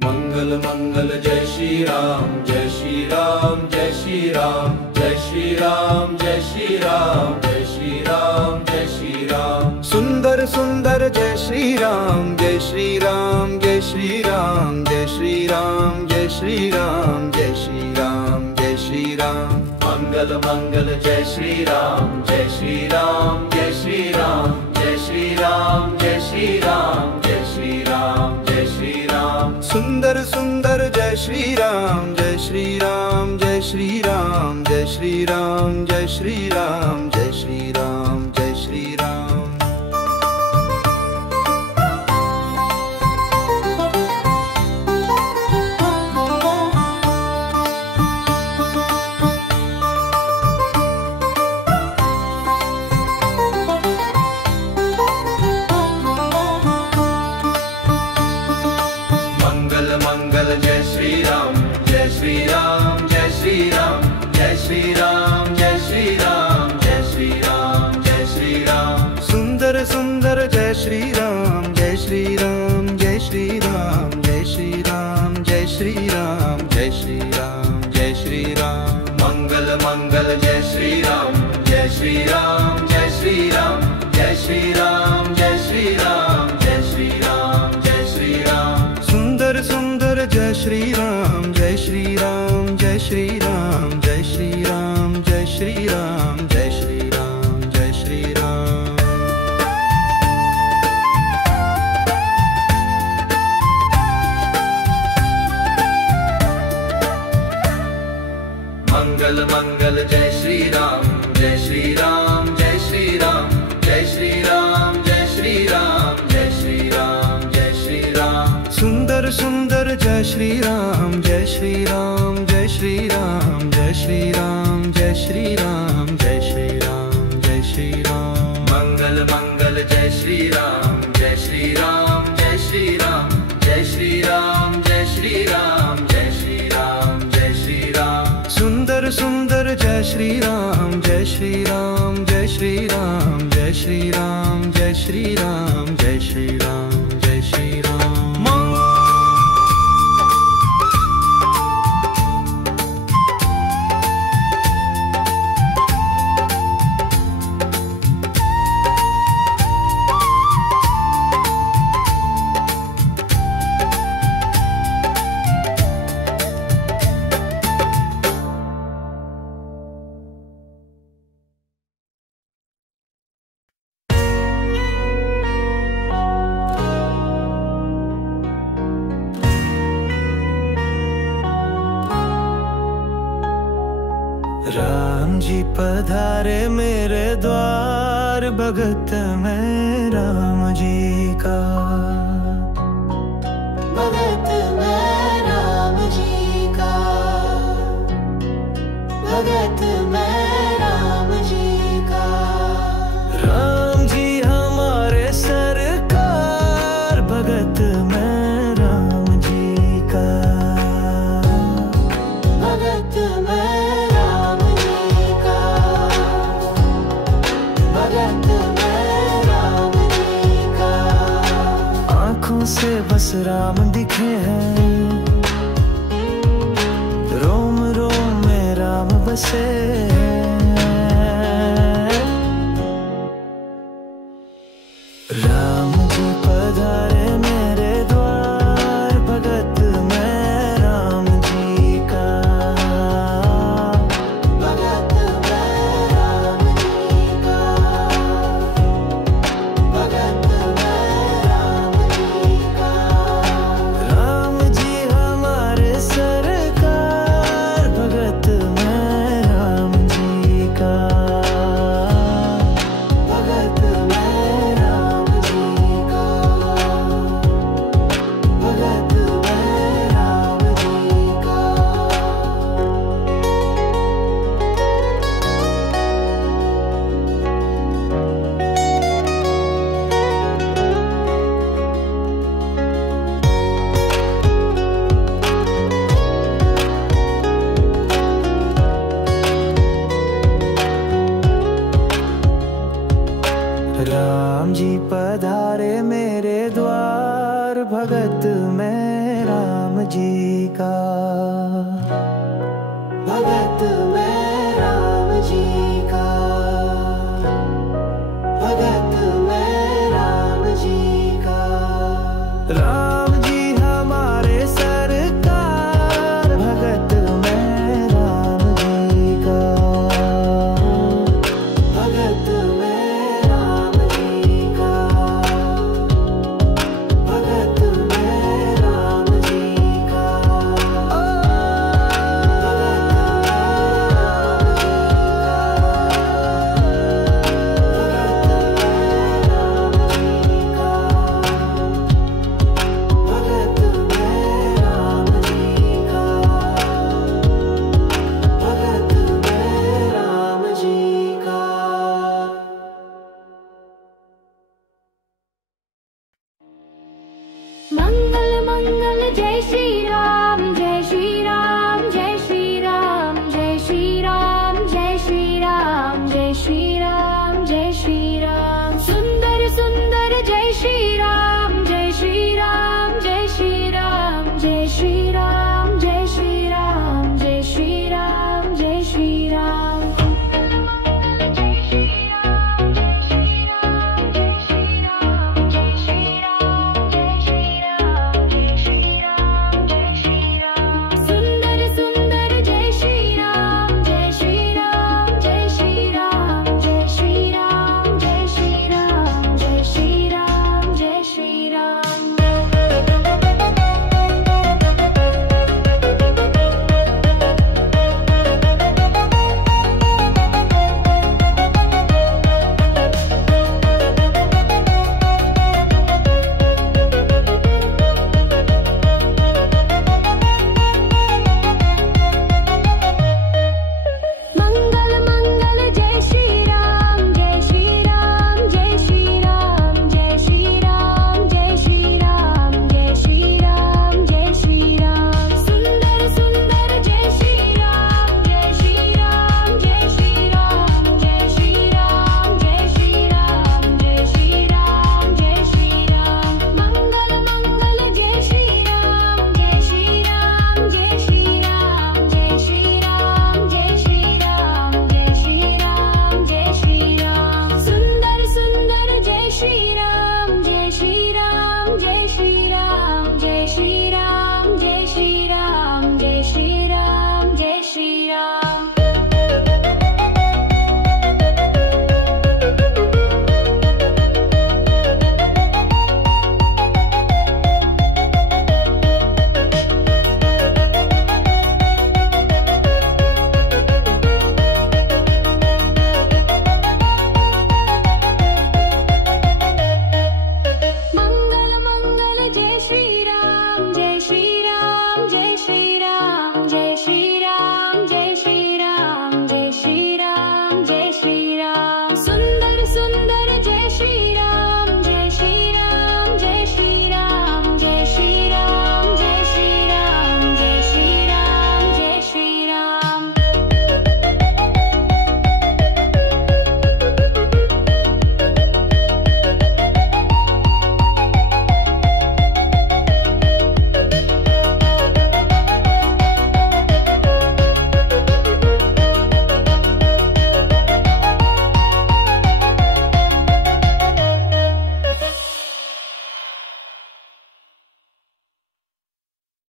मंगल मंगल जय श्री राम, जय श्री राम, जय श्री राम, जय श्री राम, जय श्री राम, जय श्री राम, जय श्री राम। सुंदर सुंदर जय श्री राम, जय श्री राम, जय श्री राम, जय श्री राम, जय श्री राम, जय श्री राम, जय श्री राम। मंगल मंगल जय श्री राम, जय श्री राम, जय श्री राम, जय श्री राम, जय श्री राम, जय श्री राम, जय श्री राम। सुंदर सुंदर जय श्री राम, जय श्री राम, जय श्री राम, जय श्री राम, जय श्री राम, जय श्री राम, जय श्री राम। मंगल जय श्री राम, जय श्री राम, जय श्री राम, जय श्री राम, जय श्री राम, जय श्री राम, जय श्री राम। सुंदर सुंदर जय श्री राम, जय श्री राम, जय श्री राम, जय श्री राम, जय श्री राम, जय श्री राम, जय श्री राम। मंगल मंगल जय श्री राम, जय श्री राम, जय श्री राम, जय श्री राम, जय श्री राम, जय श्री राम, जय श्री राम। सुंदर सुंदर जय श्री राम, जय श्री राम, जय श्री राम, जय श्री राम, जय श्री राम, जय श्री राम, जय श्री राम। मंगल मंगल जय श्री राम, जय श्री राम, जय श्री राम, जय श्री राम, जय श्री राम, जय श्री राम, जय श्री राम। सुंदर सुंदर जय श्री राम, जय श्री राम, जय श्री राम, जय श्री राम, जय श्री राम, जय श्री राम, जय श्री राम। मंगल मंगल जय श्री राम, जय श्री राम, जय श्री राम, जय श्री राम, जय श्री राम, जय श्री राम, जय श्री राम। सुंदर सुंदर जय श्री राम, जय श्री राम, जय श्री राम, जय श्री राम, जय श्री राम, जय श्री राम, जय श्री राम। राम जी पधारे मेरे द्वार, भगत मैं राम जी का। भगत मैं राम जी का, भगत मैं राम जी का। राम जी हमारे सरकार, भगत मैं राम जी का। भगत मैं से बस राम दिखे हैं, रोम रोम में राम बसे हैं। राम जी पधारे मेरे द्वार, भगत मैं राम जी का। भगत मैं राम जी का, भगत मैं राम जी का। राम जी हमारे सरकार, भगत मैं राम जी जी का भगत